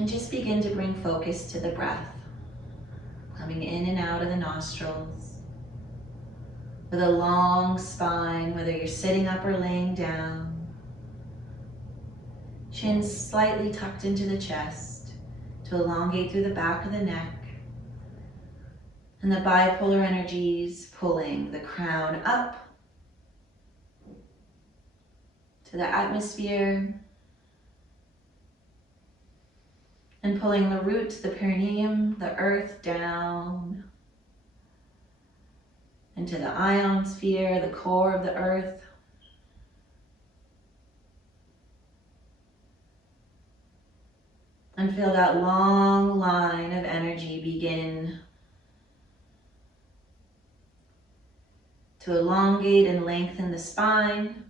And just begin to bring focus to the breath, coming in and out of the nostrils with a long spine, whether you're sitting up or laying down. Chin slightly tucked into the chest to elongate through the back of the neck. And the bipolar energies pulling the crown up to the atmosphere and pulling the root, the perineum, the earth down into the ionosphere, the core of the earth. And feel that long line of energy begin to elongate and lengthen the spine.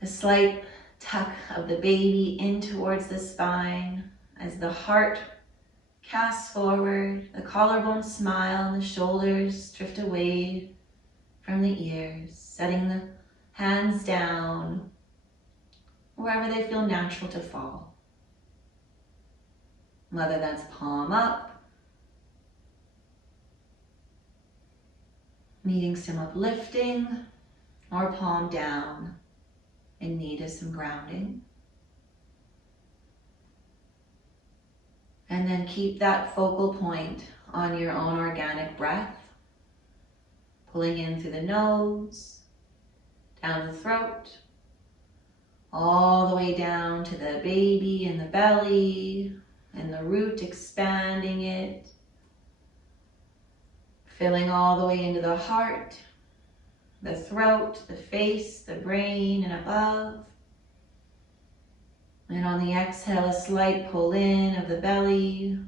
A slight tuck of the baby in towards the spine as the heart casts forward, the collarbone smile, and the shoulders drift away from the ears, setting the hands down wherever they feel natural to fall. Whether that's palm up, needing some uplifting, or palm down in need of some grounding. And then keep that focal point on your own organic breath, pulling in through the nose, down the throat, all the way down to the baby and the belly, and the root, expanding it, filling all the way into the heart, the throat, the face, the brain, and above. And on the exhale, a slight pull in of the belly,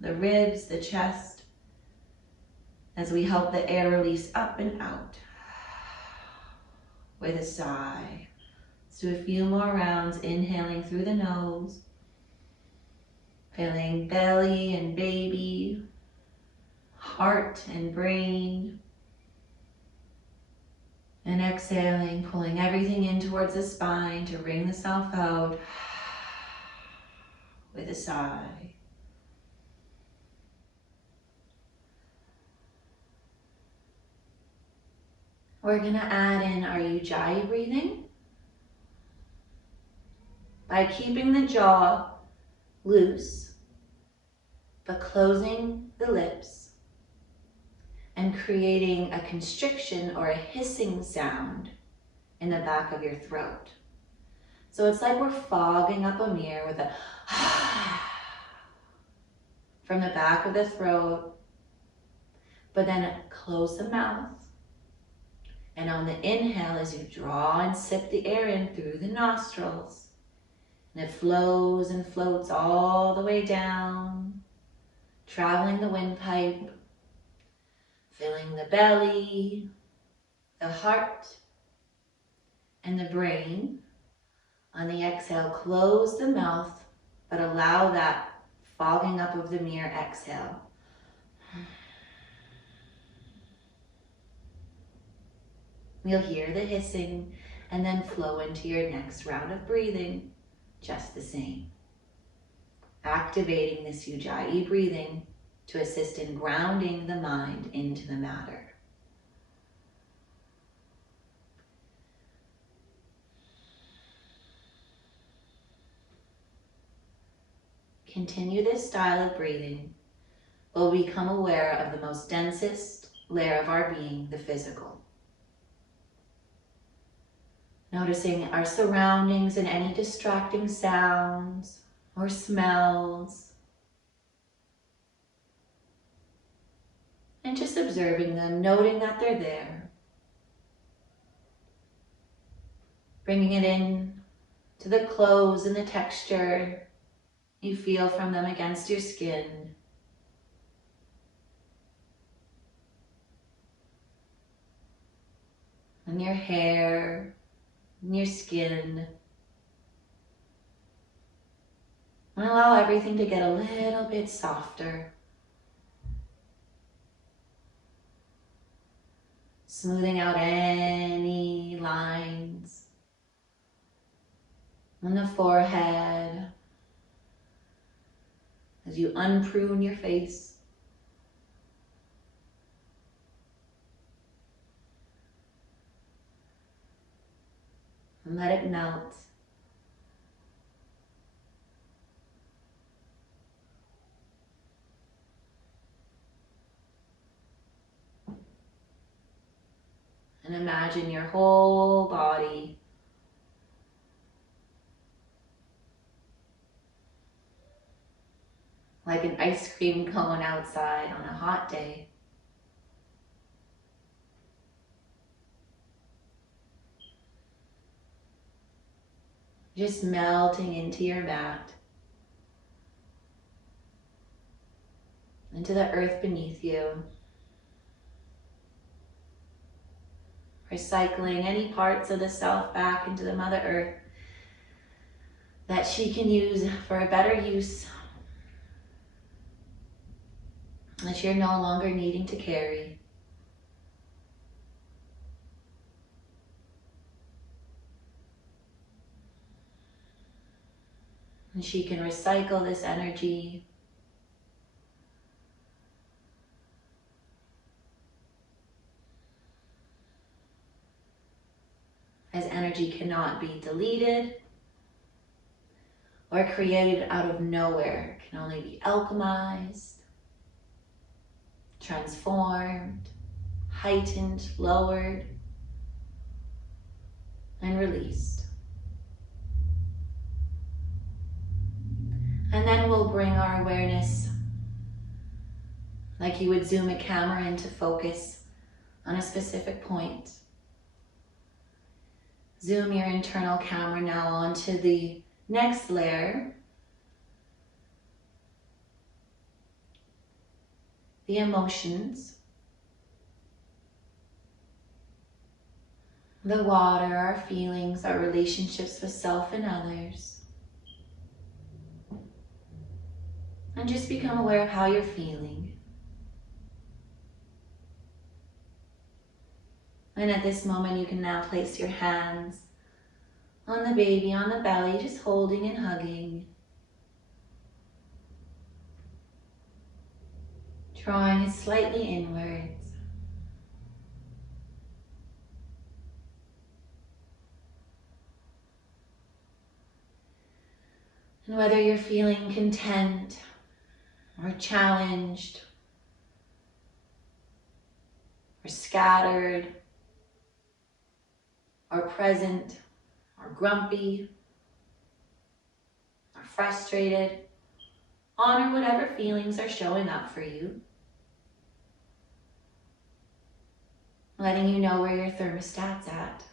the ribs, the chest, as we help the air release up and out with a sigh. Let's do a few more rounds, inhaling through the nose, feeling belly and baby, heart and brain, and exhaling, pulling everything in towards the spine to wring the self out with a sigh. We're gonna add in our ujjayi breathing by keeping the jaw loose, but closing the lips and creating a constriction or a hissing sound in the back of your throat. So it's like we're fogging up a mirror with a from the back of the throat, but then close the mouth. And on the inhale, as you draw and sip the air in through the nostrils, and it flows and floats all the way down, traveling the windpipe, filling the belly, the heart, and the brain. On the exhale, close the mouth, but allow that fogging up of the mirror exhale. You'll hear the hissing and then flow into your next round of breathing just the same. Activating this ujjayi breathing to assist in grounding the mind into the matter. Continue this style of breathing while we become aware of the most densest layer of our being, the physical. Noticing our surroundings and any distracting sounds or smells. And just observing them, noting that they're there. Bringing it in to the clothes and the texture you feel from them against your skin. And your hair, and your skin. And allow everything to get a little bit softer. Smoothing out any lines. on the forehead, as you unprune your face. And let it melt. And imagine your whole body like an ice cream cone outside on a hot day. Just melting into your mat, into the earth beneath you. Recycling any parts of the self back into the Mother Earth that she can use for a better use, that you're no longer needing to carry. And she can recycle this energy as energy cannot be deleted or created out of nowhere. It can only be alchemized, transformed, heightened, lowered, and released. And then we'll bring our awareness, like you would zoom a camera into focus on a specific point. Zoom your internal camera now onto the next layer, the emotions, the water, our feelings, our relationships with self and others. And just become aware of how you're feeling. And at this moment, you can now place your hands on the baby, on the belly, just holding and hugging. Drawing it slightly inwards. And whether you're feeling content or challenged or scattered or present or grumpy or frustrated, honor whatever feelings are showing up for you. Letting you know where your thermostat's at.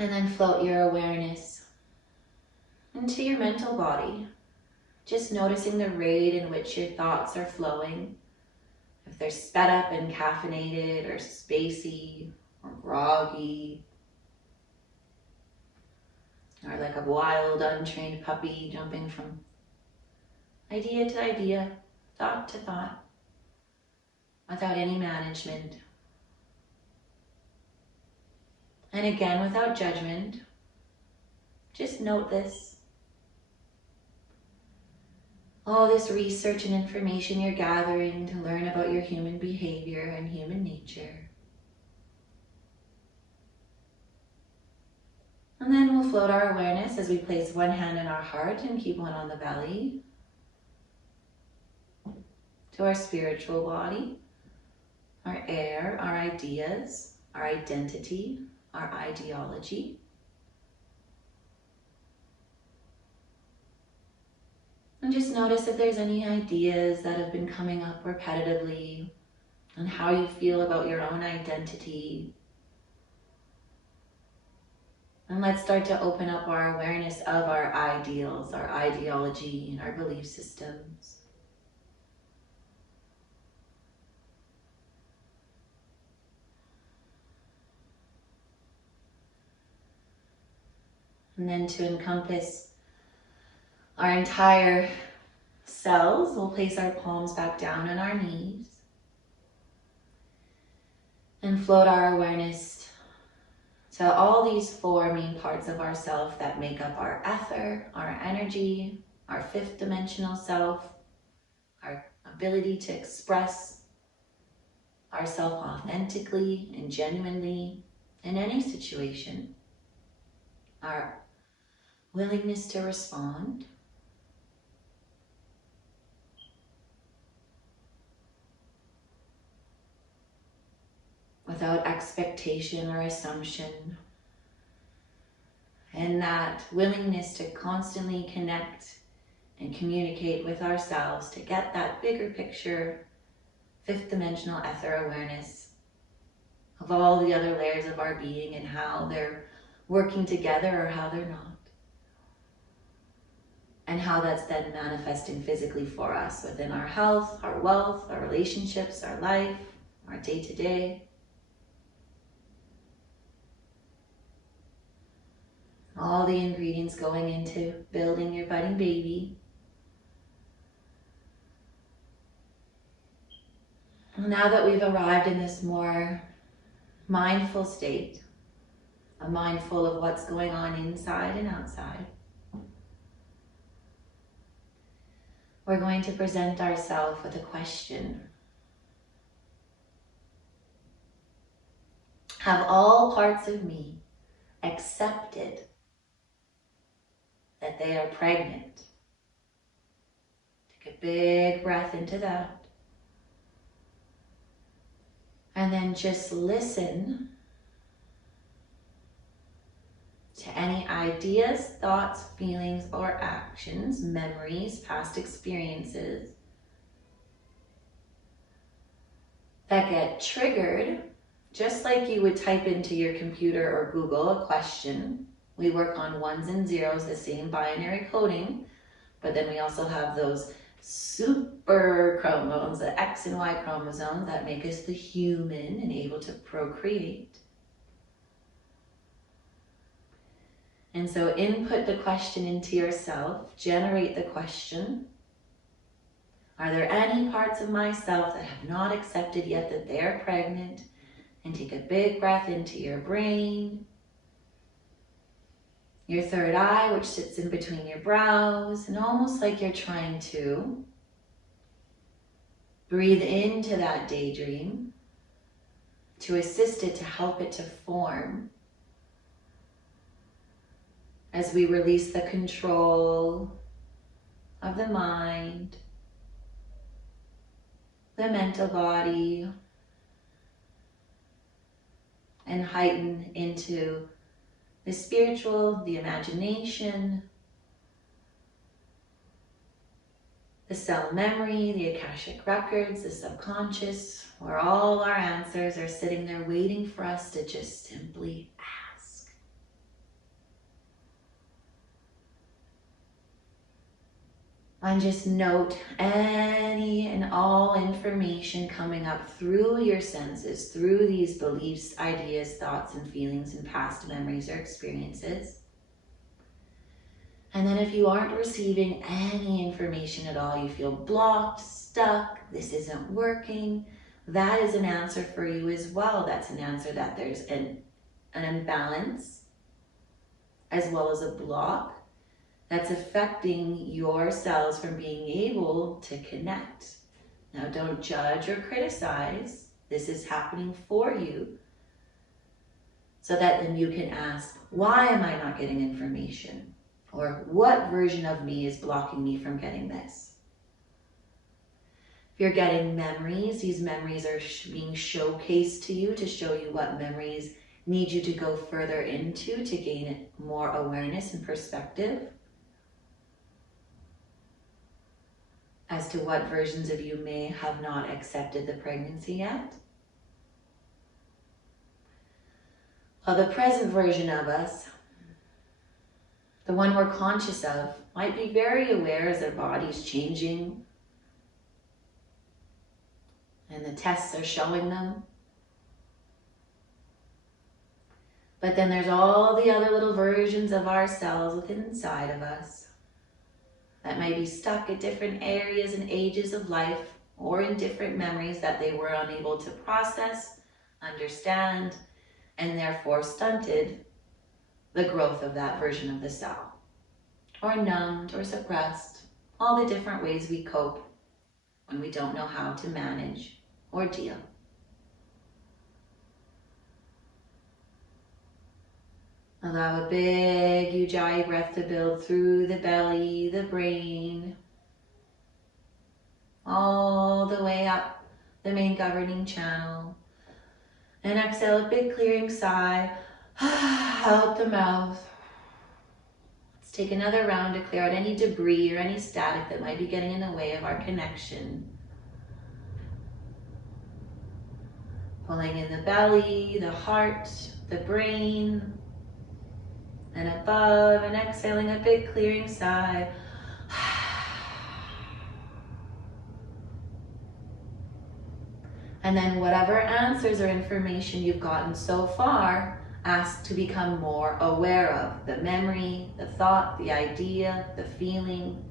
And then float your awareness into your mental body. Just noticing the rate in which your thoughts are flowing. If they're sped up and caffeinated or spacey or groggy. Or like a wild, untrained puppy jumping from idea to idea, thought to thought, without any management. And again, without judgment, just note this. All this research and information you're gathering to learn about your human behavior and human nature. And then we'll float our awareness as we place one hand on our heart and keep one on the belly, to our spiritual body, our air, our ideas, our identity, our ideology. And just notice if there's any ideas that have been coming up repetitively on how you feel about your own identity. And let's start to open up our awareness of our ideals, our ideology, and our belief systems. And then to encompass our entire selves, we'll place our palms back down on our knees. And float our awareness to all these four main parts of ourself that make up our ether, our energy, our fifth dimensional self, our ability to express ourself authentically and genuinely in any situation, our willingness to respond, without expectation or assumption, and that willingness to constantly connect and communicate with ourselves to get that bigger picture, fifth dimensional ether awareness of all the other layers of our being and how they're working together or how they're not. And how that's then manifesting physically for us within our health, our wealth, our relationships, our life, our day-to-day. All the ingredients going into building your budding baby. Now that we've arrived in this more mindful state, a mindful of what's going on inside and outside, we're going to present ourselves with a question. Have all parts of me accepted that they are pregnant? Take a big breath into that. And then just listen to any ideas, thoughts, feelings, or actions, memories, past experiences that get triggered, just like you would type into your computer or Google a question. We work on ones and zeros, the same binary coding, but then we also have those super chromosomes, the X and Y chromosomes that make us the human and able to procreate. And so input the question into yourself, generate the question. Are there any parts of myself that have not accepted yet that they're pregnant? And take a big breath into your brain, your third eye, which sits in between your brows, and almost like you're trying to breathe into that daydream to assist it, to help it to form. As we release the control of the mind, the mental body, and heighten into the spiritual, the imagination, the cell memory, the Akashic records, the subconscious, where all our answers are sitting there waiting for us to just simply ask. And just note any and all information coming up through your senses, through these beliefs, ideas, thoughts, and feelings, and past memories or experiences. And then if you aren't receiving any information at all, you feel blocked, stuck, this isn't working, that is an answer for you as well. That's an answer that there's an imbalance as well as a block that's affecting your cells from being able to connect. Now, don't judge or criticize. This is happening for you so that then you can ask, why am I not getting information? Or what version of me is blocking me from getting this? If you're getting memories, these memories are being showcased to you to show you what memories need you to go further into to gain more awareness and perspective as to what versions of you may have not accepted the pregnancy yet. Well, the present version of us, the one we're conscious of, might be very aware as their body's changing and the tests are showing them. But then there's all the other little versions of ourselves within inside of us that may be stuck at different areas and ages of life or in different memories that they were unable to process understand, and therefore stunted the growth of that version of the cell, or numbed or suppressed, all the different ways we cope when we don't know how to manage or deal. Allow a big Ujjayi breath to build through the belly, the brain, all the way up the main governing channel. And exhale a big clearing sigh out the mouth. Let's take another round to clear out any debris or any static that might be getting in the way of our connection. Pulling in the belly, the heart, the brain, and above, and exhaling a big clearing sigh. And then whatever answers or information you've gotten so far, ask to become more aware of the memory, the thought, the idea, the feeling,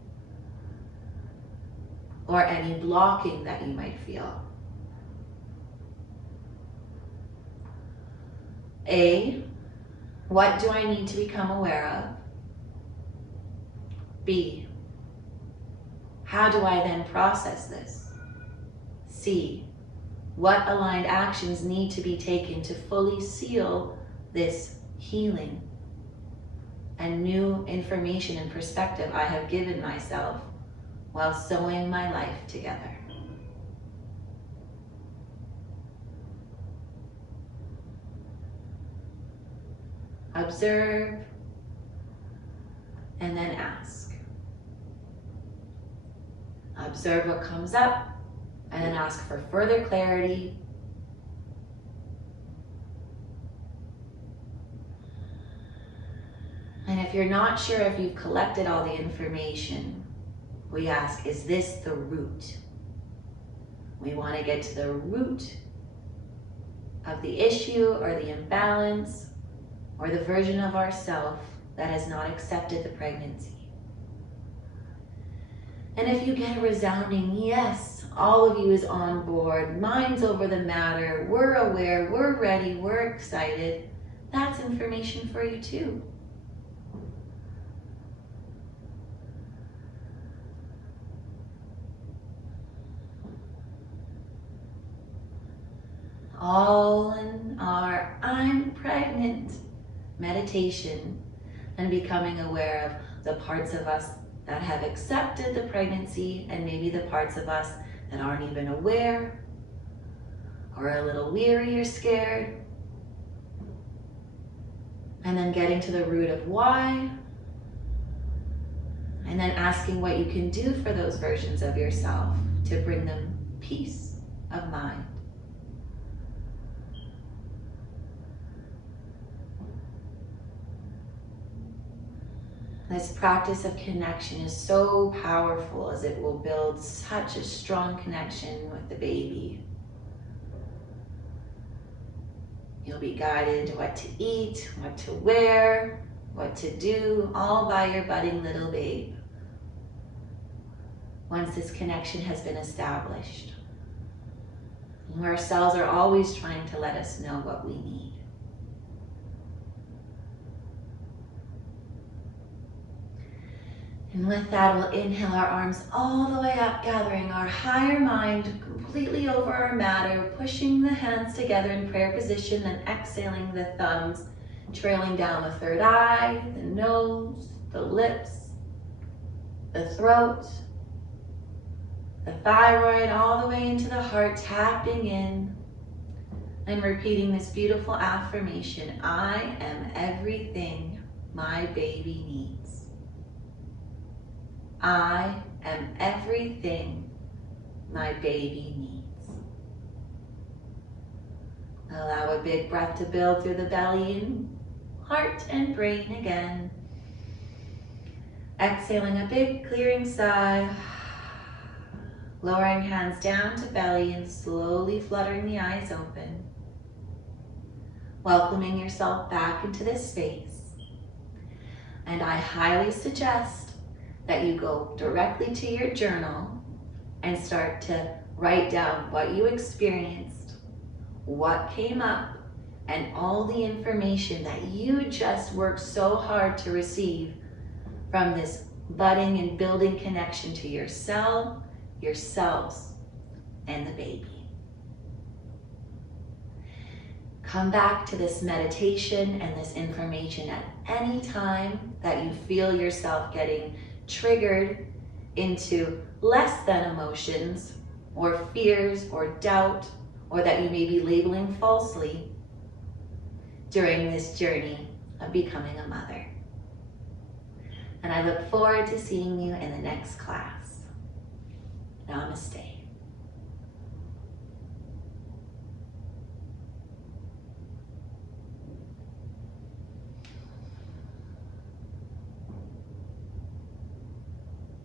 or any blocking that you might feel. A, what do I need to become aware of? B, how do I then process this? C, what aligned actions need to be taken to fully seal this healing and new information and perspective I have given myself while sewing my life together? Observe and then ask. Observe what comes up and then ask for further clarity. And if you're not sure if you've collected all the information, we ask, is this the root? We want to get to the root of the issue or the imbalance or the version of ourself that has not accepted the pregnancy. And if you get a resounding yes, all of you is on board, mind's over the matter, we're aware, we're ready, we're excited, that's information for you too. All in our I'm pregnant meditation and becoming aware of the parts of us that have accepted the pregnancy and maybe the parts of us that aren't even aware or a little weary or scared. And then getting to the root of why. And then asking what you can do for those versions of yourself to bring them peace of mind. This practice of connection is so powerful as it will build such a strong connection with the baby. You'll be guided what to eat, what to wear, what to do, all by your budding little babe. Once this connection has been established. Our cells are always trying to let us know what we need. And with that, we'll inhale our arms all the way up, gathering our higher mind completely over our matter, pushing the hands together in prayer position, and exhaling the thumbs, trailing down the third eye, the nose, the lips, the throat, the thyroid, all the way into the heart, tapping in and repeating this beautiful affirmation. I am everything my baby needs. I am everything my baby needs. Allow a big breath to build through the belly and heart and brain again. Exhaling a big clearing sigh. Lowering hands down to belly and slowly fluttering the eyes open. Welcoming yourself back into this space. And I highly suggest that you go directly to your journal and start to write down what you experienced, what came up and all the information that you just worked so hard to receive from this budding and building connection to yourself, yourselves, and the baby. Come back to this meditation and this information at any time that you feel yourself getting triggered into less than emotions or fears or doubt, or that you may be labeling falsely during this journey of becoming a mother. And I look forward to seeing you in the next class. Namaste.